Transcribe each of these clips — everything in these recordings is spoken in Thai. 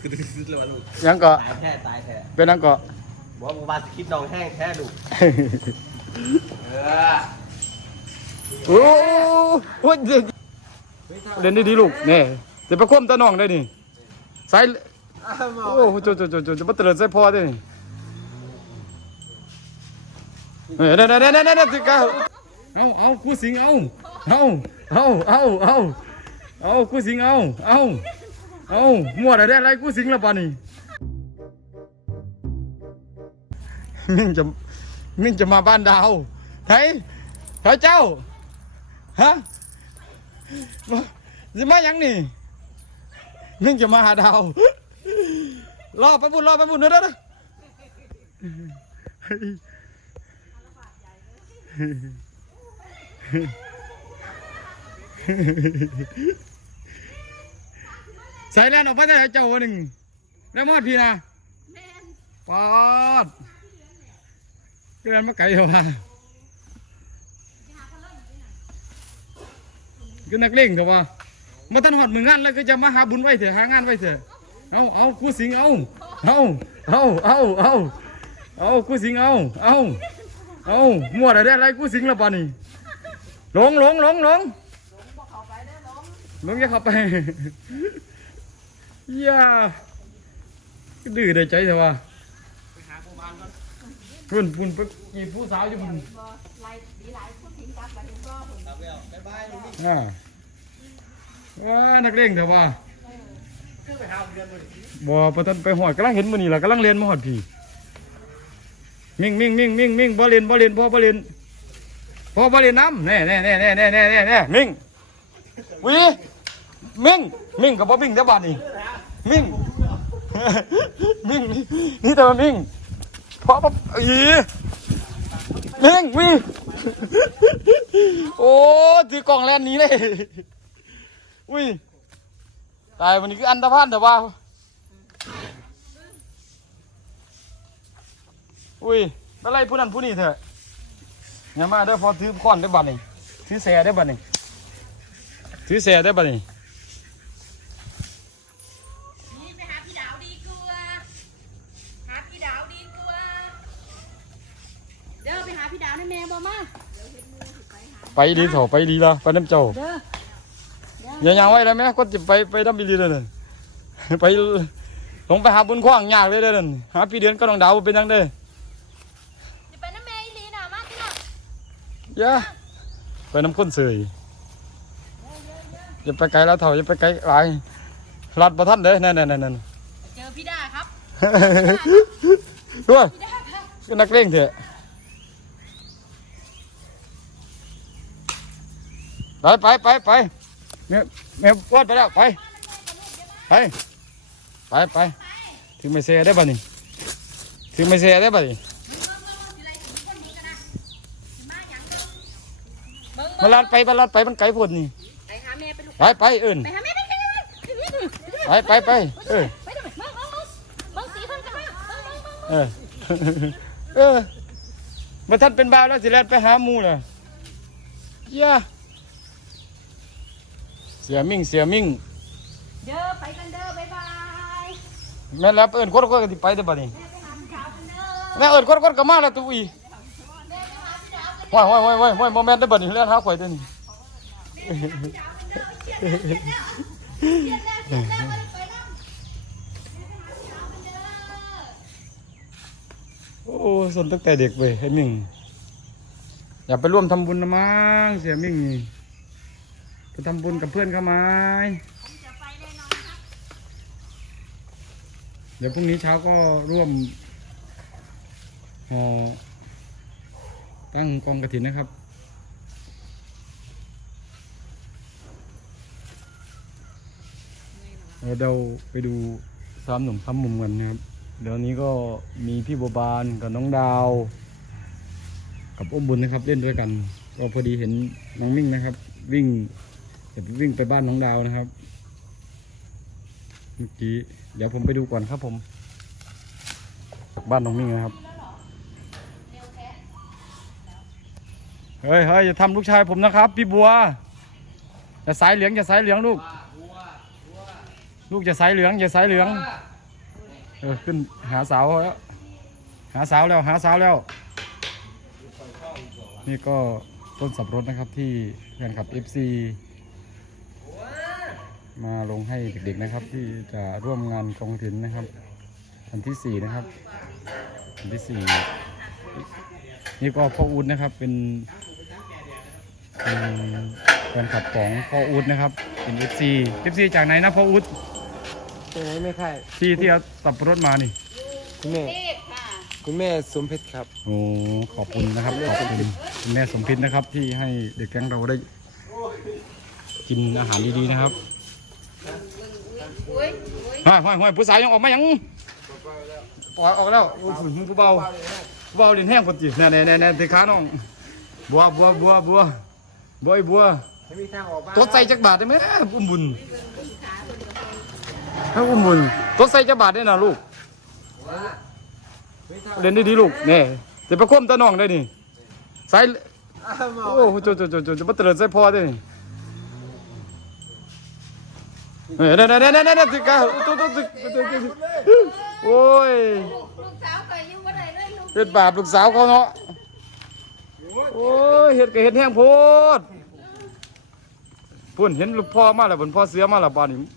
คือซื้อเลยว่าลูกยังก็ตายแท้ตายแท้เป็นยังก็บอกว่ามึงบาสคริปต์น้องแห้งแท้ลูกเออโอ้โหเดี๋ยวเล่นดีๆลูกนี่จะไปคว่ำตาน้องได้นี่ใส่โอ้โหจุจุจุจุจะมาเตลิดใส่พ่อได้นี่เฮ้ยเด้เด้เด้เด้เด้ติกาเอาเอาคู่สิงเอาเอาเอาเอาเอาเอาคู่สิงเอาเอา เอามั่วได้อะไรคู่สิงแล้วป่านนี้มิ่งจะมิ่งจะมาบ้านดาวไทยไทยเจ้าฮะมาสิมาหยังนี่มึงจะมาหาดาวรอไปบุญรอไปบุญเด้อเด้อเด้ ใส่แลนออกมาได้เจ้าหนึ่งแล้วมอดพี่นะปอดเกินมาไกลเหรอวะก็นักเลงแต่ว่ามาทันหอดมืองานแล้วก็จะมาหาบุญไว้เถอะหางานไว้เถอะเอาเอากูสิงเอาเอาเอาเอาเอาเอากูสิงเอาเอาเอามั่วอะไรอะไรกูสิงแล้วป่านนี้หลงหลงหลงหลงหลงอย่าเข้าไป อย่าดื้อได้ใจแต่ว่าพุ่นพุ่นไปจีบผู้สาวอยู่พุ่นครับแล้วบ๊ายบายลูกนี่อ่าว่านักเลงแต่ว่าขึ้นไปหาเรียนเลยบ่ประทันไปหอดกำลังเห็นมื้อนี้ล่ะกำลังเรียนมาหอดพี่มิ่งมิ่งมิ่งมิ่งมิ่งบ่เรียนบ่เรียนพ่อบ่เรียนพ่อบ่เรียนน้ำแน่แน่แน่แน่แน่แน่แน่แน่มิ่งวิมิ่งมิ่งกับบ่มิ่งแต่บัดนี้ มิ่ง มิ่ง นี่แต่ว่ามิ่ง เพ่อบ่อีมิ่งวิ่งโอ้ถือกล่องแลนนี้เลยอุ้ยตายวันนี้คืออันตรพันแต่ว่าอุ้ยอะไรผู้นั้นผู้นี้เถอะอย่ามาเด้อพอถือค้อนได้บัดนี่ถือแสได้บัดนี่ถือแสได้บัดนี่นี่ พี่ดาวในแม่บ่มาไปดีเถอะไปดีละไปน้ำเจ้าเด้ออย่ายังไว้ได้ไหมก็จะไปไปน้ำบีดีเลยนั่นไปลงไปหาบุญขว้างยากเลยเด้อนั่นหาพี่เดือนก็ต้องดาวเป็นยังเด้อจะไปน้ำแม่อีหลีน่ะมาที่น่ะอย่าไปน้ำข้นเสยอย่าไปไกลแล้วเถอะอย่าไปไกลหลายรัดประทันเด้อนั่นนั่นนั่นนั่นเจอพี่ดาครับด้วยพี่ดาครับก็นักเลงเถอะ ไปไปไปไปแม่แม่วดไปแล้วไปไปไปไปถึงไม่เสียได้ป่ะนี่ถึงไม่เสียได้ป่ะนี่มาลัดไปมาลัดไปมันไกลพดนี่ไปหาแม่ไปไปเอิญไปไปไปไปไปเออเออเออมาท่านเป็นบ่าแล้วสิแลนไปหาหมูเลยย่า สียมิ่งเสียมิ่งเด้อไปกันเด้อบ๊ายบายแม่นแล้วเอิญคนคนกันที่ไปได้ป่ะนี่แม่เอิญคนคนก็มาแล้วตัวอีว้ายว้ายว้ายว้ายว้ายโมเมนต์ได้บ่นี่เลื่อนหาข่อยเด้อนี่โอ้สนตั้งแต่เด็กเว้ยไอ้มิ่ง อย่าไปร่วมทำบุญนะมั้งเสียมิ่งนี่ ไปทำบุญกับเพื่อนเขาไหมเดี๋ยวพรุ่งนี้เช้าก็ร่วมเอ่อตั้งกองกระถินนะครับ เดี๋ยวเราไปดูสามหนุ่มสามมุมกันนะครับ เดี๋ยวนี้ก็มีพี่บัวบานกับน้องดาว กับอ้มบุญนะครับเล่นด้วยกัน ก็พอดีเห็นน้องมิ่งนะครับ วิ่ง จะวิ่งไปบ้านน้องดาวนะครับ เมื่อกี้เดี๋ยวผมไปดูก่อนครับผม บ้านน้องมิ่งนะครับ เฮ้ยเฮ้ยอย่าทำลูกชายผมนะครับ พี่บัว อย่าสายเหลืองอย่าสายเหลืองลูก ลูกอย่าสายเหลืองอย่าสายเหลือง เออขึ้นหาสาวแล้ว หาสาวแล้วหาสาวแล้ว นี่ก็ต้นสับรดนะครับที่แฟนคลับ FC มาลงให้เด็กๆนะครับ ที่จะร่วมงานกองถินนะครับวันที่สี่นะครับวันที่สี่นี่ก็พ่ออูดนะครับเป็นเป็นแฟนคลับของพ่ออูดนะครับ เป็น FC FC จากไหนนะพ่ออูดใช่ไหมไม่ใช่ที่ที่เอาสับปะรดมานี่คุณแม่เทพค่ะคุณแม่สมเพชรครับโอ้ขอบคุณนะครับขอบคุณคุณแม่สมพิษนะครับที่ให้เด็กแก๊งเราได้กินอาหารดีๆนะครับอุ้ยอุ้ย ห้อยห้อยห้อยผู้สาวยังออกมายังปล่อยออกแล้วโอ้ยผู้เบาผู้เบาเล่นแห้งคนจีแน่แน่แน่แน่เตะขาน้องบัวบัวบัวบัวบัวไอ้บัวตัวใส่จักบาทได้ไหมอุ้มบุญให้อุ้มบุญตัวใส่จักบาทได้นะลูกเล่นได้ดีลูกเนี่ยจะไปคว่ำตาน้องได้นี่ใส่โอ้โหจุจุจุจุจะมาเตือนใส่พ่อได้นี่ เฮ้ยเด้เด้เด้เด้เด้ติกาตุ๊ตุ๊ตุ๊ตุ๊โอ้ยลูกลูกสาวเคยอยู่บ่ได้เลยลูกเฮ็ดบาปลูกสาวเขาเนาะโอ้ยเฮ็ดก็เฮ็ดแห้งโพดพุ่นเห็นลูกพ่อมาแล้วพุ่นพ่อเสือมาแล้วบ้านนี้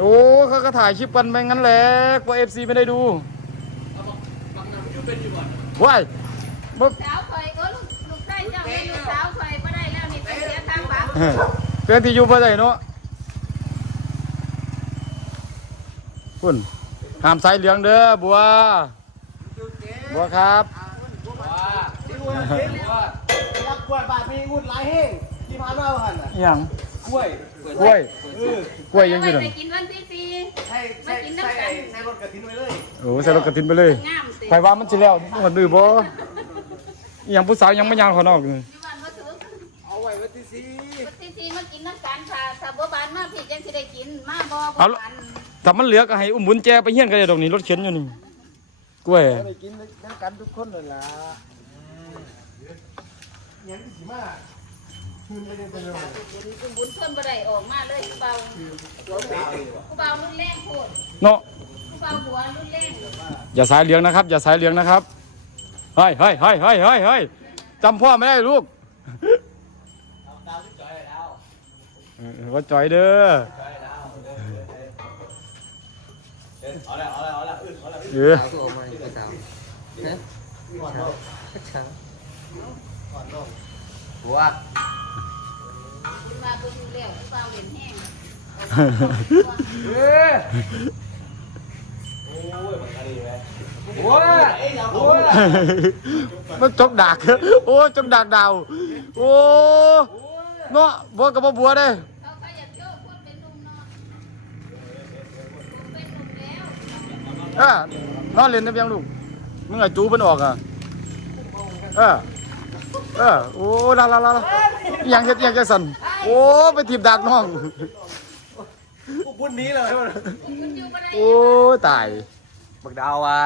โอ้เขาก็ถ่ายคลิปกันไปงั้นแหละกลัว FC ไม่ได้ดูว้ายบ่สาวเคย เพื่อนที่อยู่บ่ได้เนาะพุ่นห้ามสายเหลืองเด้อบัว บัวครับบัวรักกวดบาทมีอุดหลายแห้งที่พาเราหันน่ะอหย่างกล้วยกล้วยกล้วยยังอยู่นั่นไปกินวันที่สี่ใช่ใช่ใช่ใช่รถกระถินไว้เลยโอ้ใส่รถกระถินไปเลยงามสิไฟว่ามันสิแล้วคนดื้อบ่อหย่างผู้สาวยังไม่ยางขานอกอยู่อยู่บ้านบ่ถือเอาไว้วันที่สี่วันที่สี่มา กินน้ำกันค่ะถ้าบ่บานมาพี่จังสิได้กินมาบ่บ่เอาละบานถ้ามันเหลือก็ให้อุ้มบุญแจไปเฮียนกันเลยดอกนี้รถเข็นอยู่นี่กล้วยไปกินน้ำกันทุกคนเลยล่ะยังสิมาไม่ได้เป็นไรบุญบุญเพิ่นบ่ได้ออกมาเลยผู้เบาผู้เบารุ่นแรงโพดเนาะผู้เบาหัวรุ่นแรงอย่าสายเหลืองนะครับ อย่าสายเหลืองนะครับเฮ้ยเฮ้ยเฮ้ยเฮ้ยเฮ้ยเฮ้ยจำพ่อไม่ได้ลูก เออว่าจอยเด้อเอาละเอาละเอาละอึดเอาละเออสาวตัวออกมาอีกสาวฮะก่อนน้องช้างก่อนน้องบัวบุญมาเบิ่งแล้วผู้เบาเล่นแห้งเออโอ้ยมันอะไรไหมบัวบัวมันจกดักโอ้จกดักดาวโอ้ เนาะบัวกับบ่บัวเด้เขาใครอยากเชื่อพูดเป็นหนุ่มเนาะเป็นหนุ่มแล้วเออนอนเล่นได้เพียงลูกมึงไอ้จูมันออกอะเออเออโอ้ลาลาลาลาอิหยังเฮ็ดอิหยังจังซั่นโอ้ไปถีบดักน้องบุญนี้เลยมันอยู่บ่ได้โอ้ตายบักดาวว่า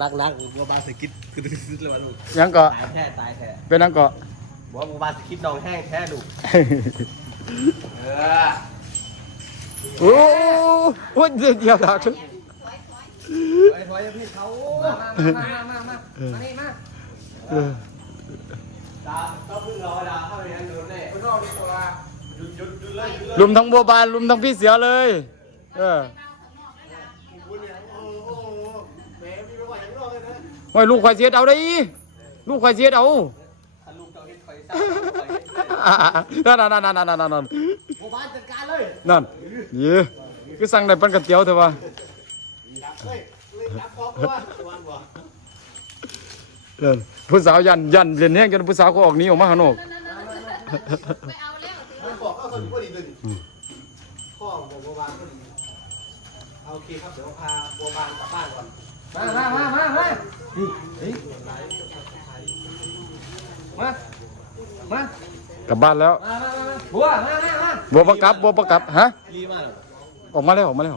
รักรักบัวบาสกิดคือซื้อเลยว่าลูกยังก็ตายแท้ตายแท้เป็นนังก็ บัวบัวบาสกิดน้องแห้งแท้ลูกเออโอ้โหเดี๋ยวเดี๋ยวดักถอยถอยไอ้ถอยพี่เขามามามามามานี่มาเออดาวต้องพึ่งเราดาวเข้าไปนั้นโดนแน่คุณน้องดีกว่าหยุดหยุดหยุดเลยหยุดเลยลุมทั้งบัวบานลุมทั้งพี่เสือเลย เออบุญเนี่ยโอ้โหแม่พี่ไม่ไหวอย่างนอกเลยนะโอ้ยลูกควายเสียดเอาได้อีลูกควายเสียดเอาถ้าลูก เจ้าเฮ็ดถอยซ่าถอยนั่นนั่นนั่นนั่นนั่นนั่นบัวบาจัดการเลยนั่นยี่คือสั่งได้ปันกระเตียวเถอะวะจับเลยเลยจับคอบัวบัวบัวเออผู้สาวยันยันเรียนแห้งจนผู้สาวก็ออกหนี้ออกมาข้างนอกไปเอาแล้วมันบอกเอาคนพอดีเลยข้อของบัวบานพอดีเอาโอเคครับเดี๋ยวพาบัวบานกลับบ้านก่อนมามามามามามา มากลับบ้านแล้วมามามาบัวมามามาบัวประกับบัวประกับฮะรีมาเหรอออกมาแล้วออกมาแล้ว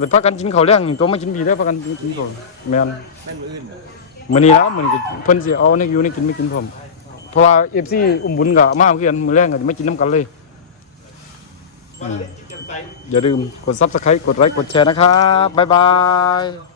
แต่พักกันกินข้าวเลี้ยงนี่ตัวไม่กินบีได้พักกันกินก่อนแม่นแม่นมืออื่นมื้อนี้แล้วมื้อนี้ก็เพิ่นสิเอาในอยู่ในกินไม่กินพร้อมเพราะว่า FC อุ้มบุญก็มาเพื่อนมื้อแรงก็สิมากินน้ำกันเลยวันนี้จิตใจอย่าลืมกด subscribe กดไลค์กดแชร์นะครับบ๊ายบาย